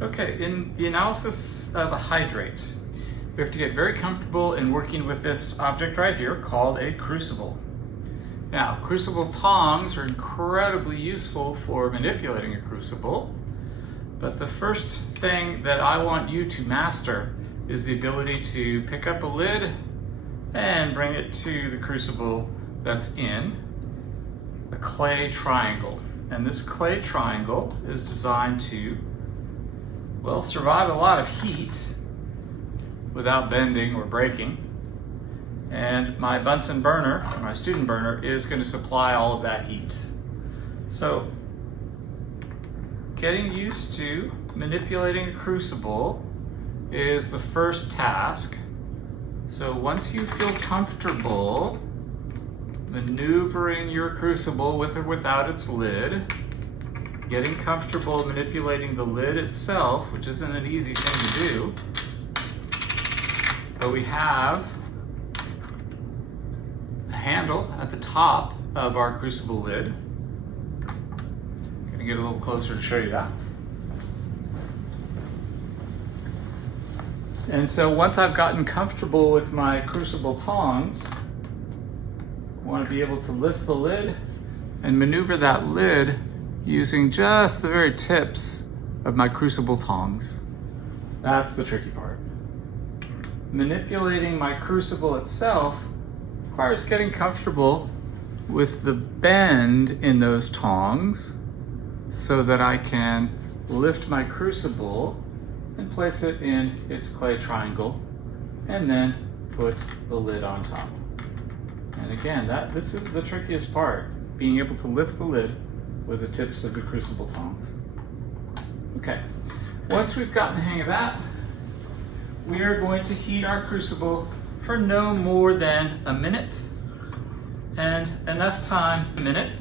Okay, in the analysis of a hydrate, we have to get very comfortable in working with this object right here called a crucible. Now, crucible tongs are incredibly useful for manipulating a crucible, but the first thing that I want you to master is the ability to pick up a lid and bring it to the crucible that's in a clay triangle. And this clay triangle is designed to, well, survive a lot of heat without bending or breaking. And my Bunsen burner, or my student burner, is going to supply all of that heat. So, getting used to manipulating a crucible is the first task. So once you feel comfortable maneuvering your crucible with or without its lid, getting comfortable manipulating the lid itself, which isn't an easy thing to do, but we have a handle at the top of our crucible lid. I'm going to get a little closer to show you that. And so once I've gotten comfortable with my crucible tongs, I want to be able to lift the lid and maneuver that lid using just the very tips of my crucible tongs. That's the tricky part. Manipulating my crucible itself requires getting comfortable with the bend in those tongs so that I can lift my crucible and place it in its clay triangle and then put the lid on top. And again, this is the trickiest part, being able to lift the lid with the tips of the crucible tongs. Okay, once we've gotten the hang of that, we are going to heat our crucible for no more than a minute, and enough time, a minute,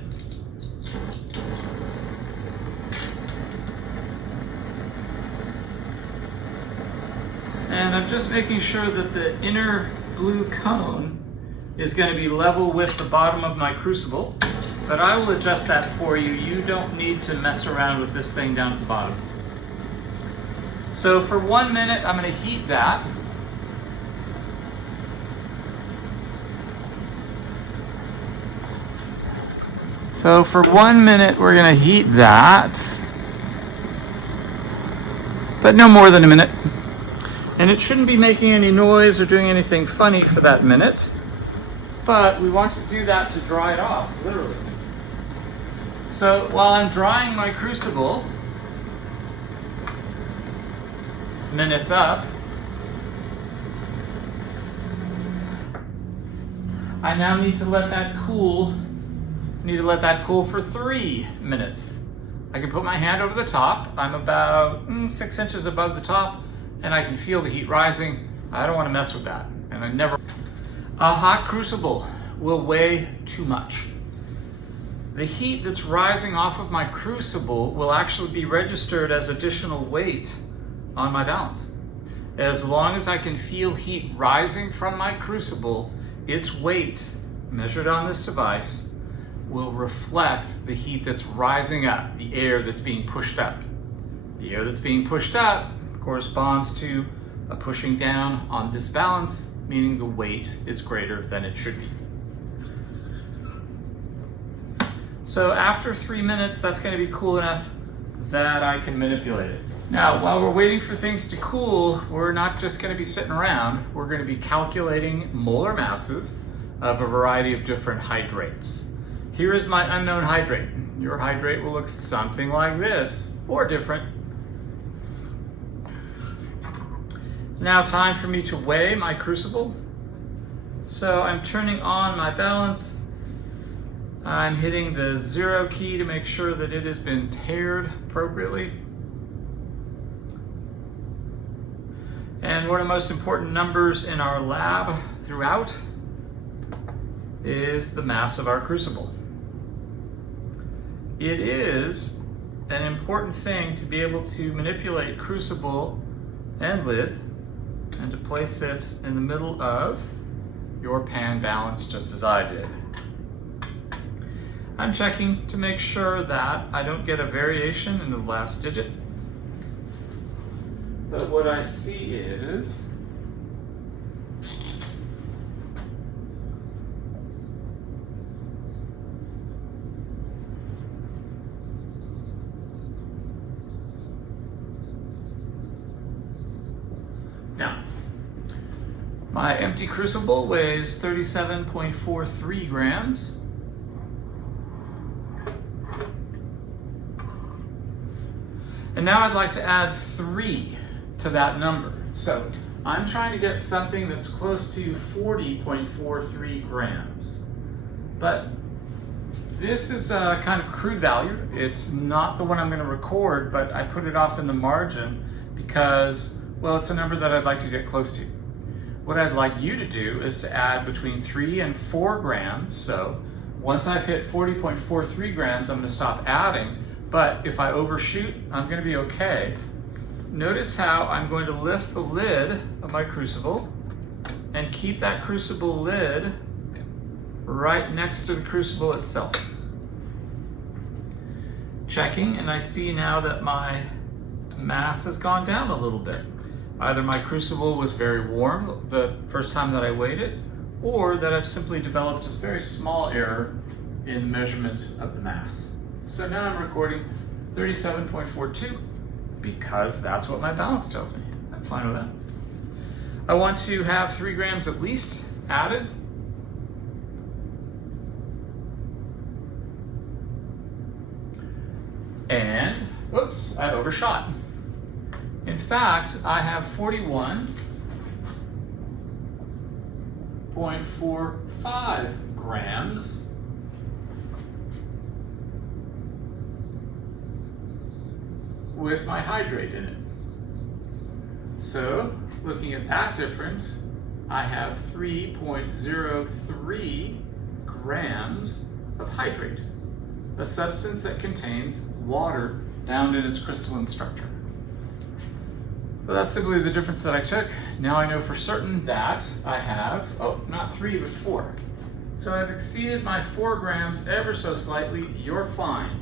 and I'm just making sure that the inner blue cone is going to be level with the bottom of my crucible, but I will adjust that for you. You don't need to mess around with this thing down at the bottom. So for 1 minute, I'm going to heat that. So for 1 minute, we're going to heat that, but no more than a minute. And it shouldn't be making any noise or doing anything funny for that minute, but we want to do that to dry it off, literally. So while I'm drying my crucible, minutes up, I now need to let that cool. Let that cool for 3 minutes. I can put my hand over the top. I'm about 6 inches above the top, and I can feel the heat rising. I don't want to mess with that, and I never. A hot crucible will weigh too much. The heat that's rising off of my crucible will actually be registered as additional weight on my balance. As long as I can feel heat rising from my crucible, its weight, measured on this device, will reflect the heat that's rising up, the air that's being pushed up. The air that's being pushed up corresponds to a pushing down on this balance, meaning the weight is greater than it should be. So after 3 minutes, that's going to be cool enough that I can manipulate it. Now, while we're waiting for things to cool, we're not just going to be sitting around. We're going to be calculating molar masses of a variety of different hydrates. Here is my unknown hydrate. Your hydrate will look something like this, or different. It's now time for me to weigh my crucible. So I'm turning on my balance. I'm hitting the 0 key to make sure that it has been taired appropriately. And one of the most important numbers in our lab throughout is the mass of our crucible. It is an important thing to be able to manipulate crucible and lid and to place it in the middle of your pan balance just as I did. I'm checking to make sure that I don't get a variation in the last digit. But what I see is now, my empty crucible weighs 37.43 grams. And now I'd like to add 3 to that number. So I'm trying to get something that's close to 40.43 grams. But this is a kind of crude value. It's not the one I'm going to record, but I put it off in the margin because, well, it's a number that I'd like to get close to. What I'd like you to do is to add between 3 and 4 grams. So once I've hit 40.43 grams, I'm going to stop adding. But if I overshoot, I'm going to be okay. Notice how I'm going to lift the lid of my crucible and keep that crucible lid right next to the crucible itself. Checking, and I see now that my mass has gone down a little bit. Either my crucible was very warm the first time that I weighed it, or that I've simply developed a very small error in the measurement of the mass. So now I'm recording 37.42 because that's what my balance tells me. I'm fine with that. I want to have 3 grams at least added. And, whoops, I overshot. In fact, I have 41.45 grams with my hydrate in it. So, looking at that difference, I have 3.03 grams of hydrate, a substance that contains water bound in its crystalline structure. So that's simply the difference that I took. Now I know for certain that I have, not 3, but 4. So I've exceeded my 4 grams ever so slightly. You're fine.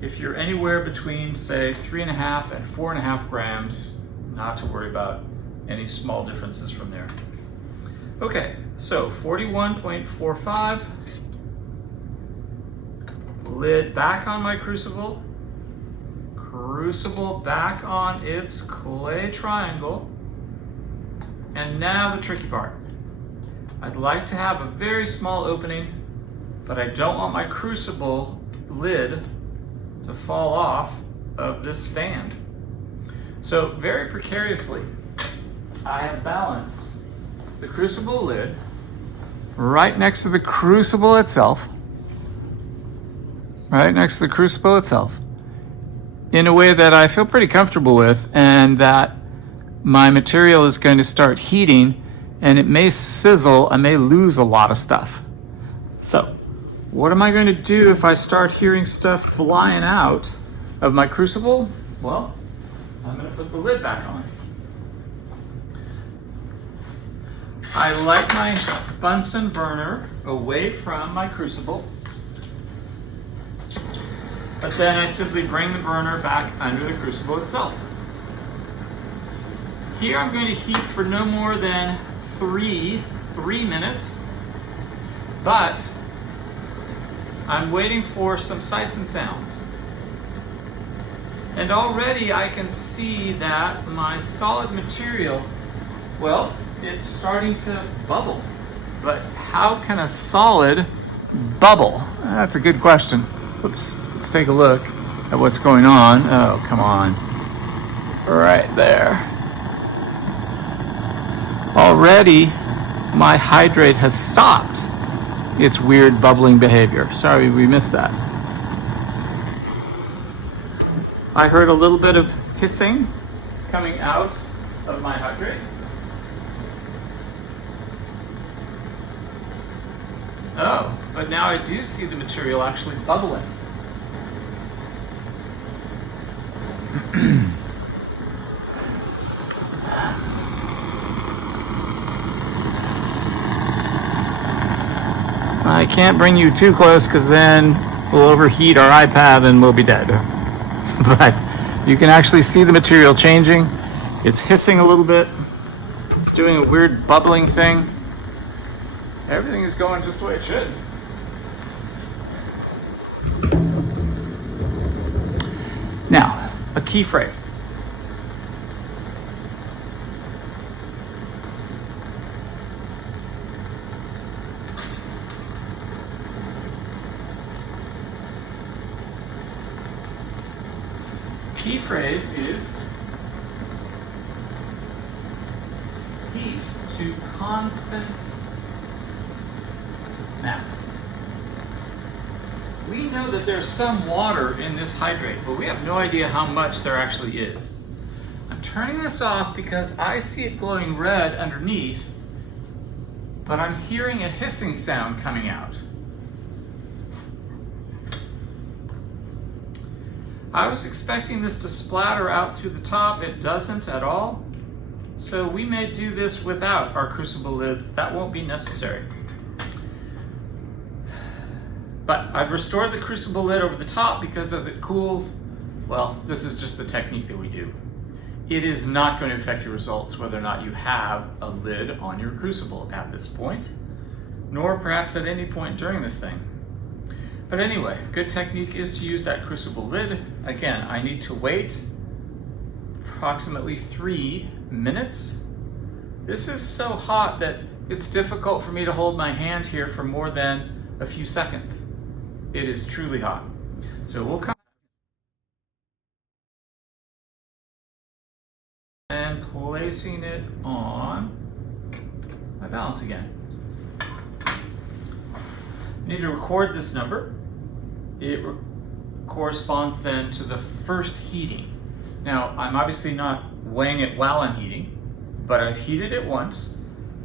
If you're anywhere between, say, 3.5 and 4.5 grams, not to worry about any small differences from there. Okay, so 41.45, lid back on my crucible, crucible back on its clay triangle, and now the tricky part. I'd like to have a very small opening, but I don't want my crucible lid to fall off of this stand. So very precariously, I have balanced the crucible lid right next to the crucible itself, in a way that I feel pretty comfortable with, and that my material is going to start heating and it may sizzle, I may lose a lot of stuff. So what am I going to do if I start hearing stuff flying out of my crucible? Well, I'm going to put the lid back on. I light my Bunsen burner away from my crucible, but then I simply bring the burner back under the crucible itself. Here I'm going to heat for no more than 3 minutes, but I'm waiting for some sights and sounds. And already I can see that my solid material, well, it's starting to bubble. But how can a solid bubble? That's a good question. Oops, let's take a look at what's going on. Oh, come on. Right there. Already my hydrate has stopped its weird bubbling behavior. Sorry, we missed that. I heard a little bit of hissing coming out of my hydrate. Oh, but now I do see the material actually bubbling. I can't bring you too close because then we'll overheat our iPad and we'll be dead. But you can actually see the material changing. It's hissing a little bit. It's doing a weird bubbling thing. Everything is going just the way it should. Now, a key phrase. Key phrase is heat to constant mass. We know that there's some water in this hydrate, but we have no idea how much there actually is. I'm turning this off because I see it glowing red underneath, but I'm hearing a hissing sound coming out. I was expecting this to splatter out through the top. It doesn't at all. So we may do this without our crucible lids. That won't be necessary. But I've restored the crucible lid over the top because as it cools, well, this is just the technique that we do. It is not going to affect your results whether or not you have a lid on your crucible at this point, nor perhaps at any point during this thing. But anyway, good technique is to use that crucible lid. Again, I need to wait approximately 3 minutes. This is so hot that it's difficult for me to hold my hand here for more than a few seconds. It is truly hot. So we'll come and placing it on my balance again. I need to record this number. It corresponds then to the first heating. Now, I'm obviously not weighing it while I'm heating, but I've heated it once,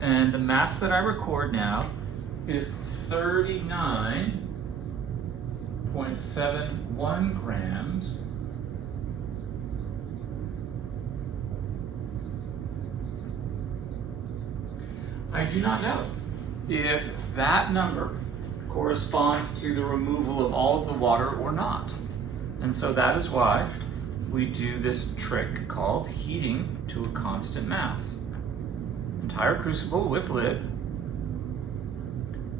and the mass that I record now is 39.71 grams. I do not know if that number corresponds to the removal of all of the water or not. And so that is why we do this trick called heating to a constant mass. Entire crucible with lid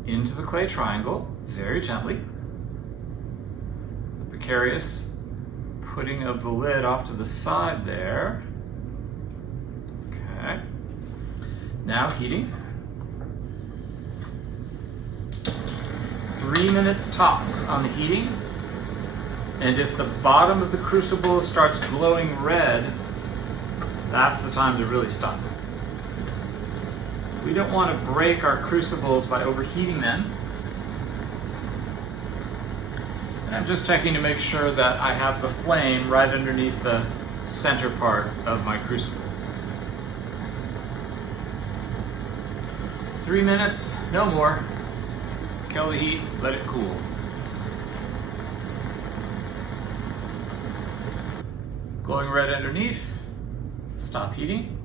into the clay triangle, very gently. The precarious putting of the lid off to the side there. Okay. Now heating. 3 minutes tops on the heating, and if the bottom of the crucible starts glowing red, that's the time to really stop. We don't want to break our crucibles by overheating them. And I'm just checking to make sure that I have the flame right underneath the center part of my crucible. 3 minutes, no more. Kill the heat, let it cool. Glowing red underneath, stop heating.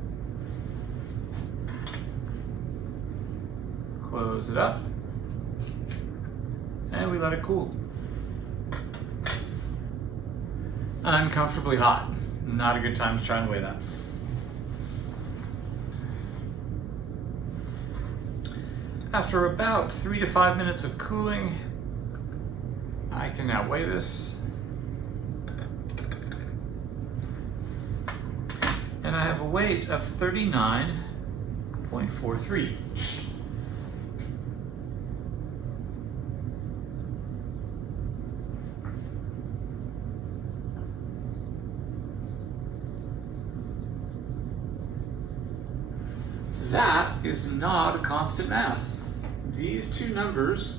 Close it up, and we let it cool. Uncomfortably hot. Not a good time to try and weigh that. After about 3 to 5 minutes of cooling, I can now weigh this. And I have a weight of 39.43. That is not a constant mass. These two numbers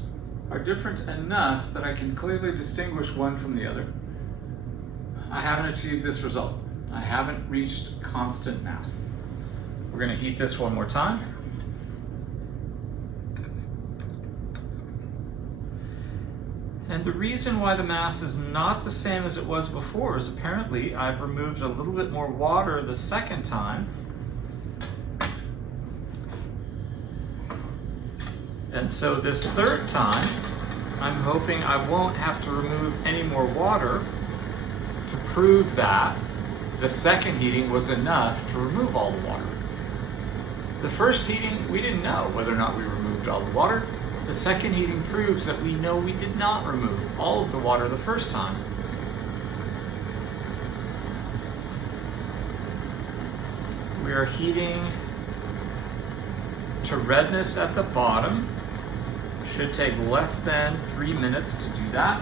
are different enough that I can clearly distinguish one from the other. I haven't achieved this result. I haven't reached constant mass. We're going to heat this one more time. And the reason why the mass is not the same as it was before is apparently I've removed a little bit more water the second time. And so this third time, I'm hoping I won't have to remove any more water to prove that The second heating was enough to remove all the water. The first heating, we didn't know whether or not we removed all the water. The second heating proves that we know we did not remove all of the water the first time. We are heating to redness at the bottom. Should take less than 3 minutes to do that.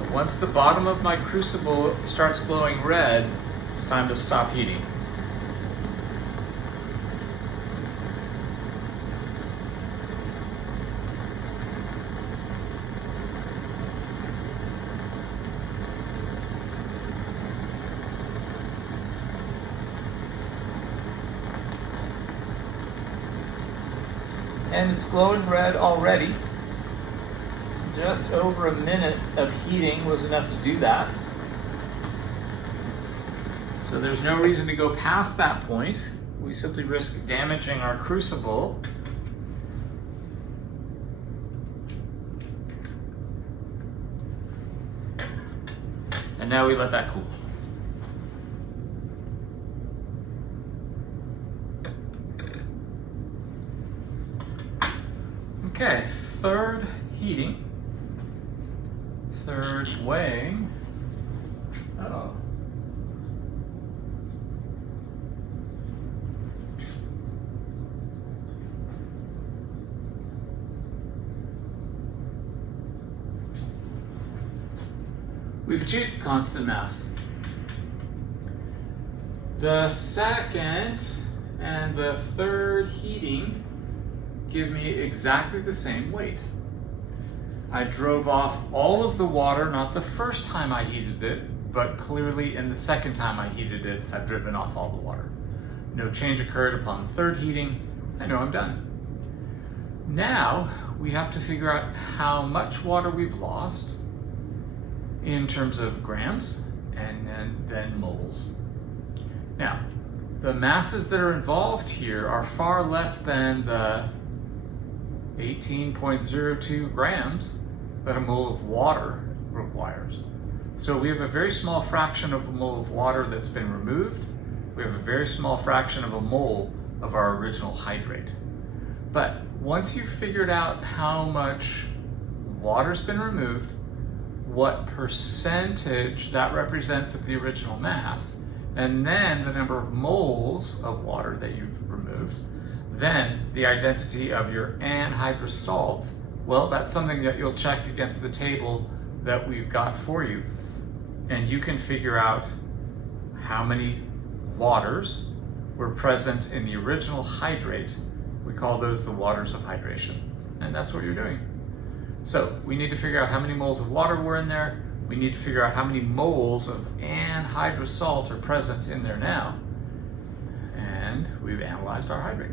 But once the bottom of my crucible starts glowing red, it's time to stop heating. And it's glowing red already. Just over a minute of heating was enough to do that. So there's no reason to go past that point. We simply risk damaging our crucible. And now we let that cool. Okay, third heating, third weighing. Oh. We've achieved constant mass. The second and the third heating give me exactly the same weight. I drove off all of the water, not the first time I heated it, but clearly in the second time I heated it, I've driven off all the water. No change occurred upon the third heating. I know I'm done. Now we have to figure out how much water we've lost in terms of grams and then moles. Now, the masses that are involved here are far less than the 18.02 grams that a mole of water requires. So we have a very small fraction of a mole of water that's been removed. We have a very small fraction of a mole of our original hydrate. But once you've figured out how much water's been removed, what percentage that represents of the original mass, and then the number of moles of water that you've removed, then the identity of your anhydrous salts, well, that's something that you'll check against the table that we've got for you. And you can figure out how many waters were present in the original hydrate. We call those the waters of hydration. And that's what you're doing. So we need to figure out how many moles of water were in there. We need to figure out how many moles of anhydrous salt are present in there now. And we've analyzed our hydrate.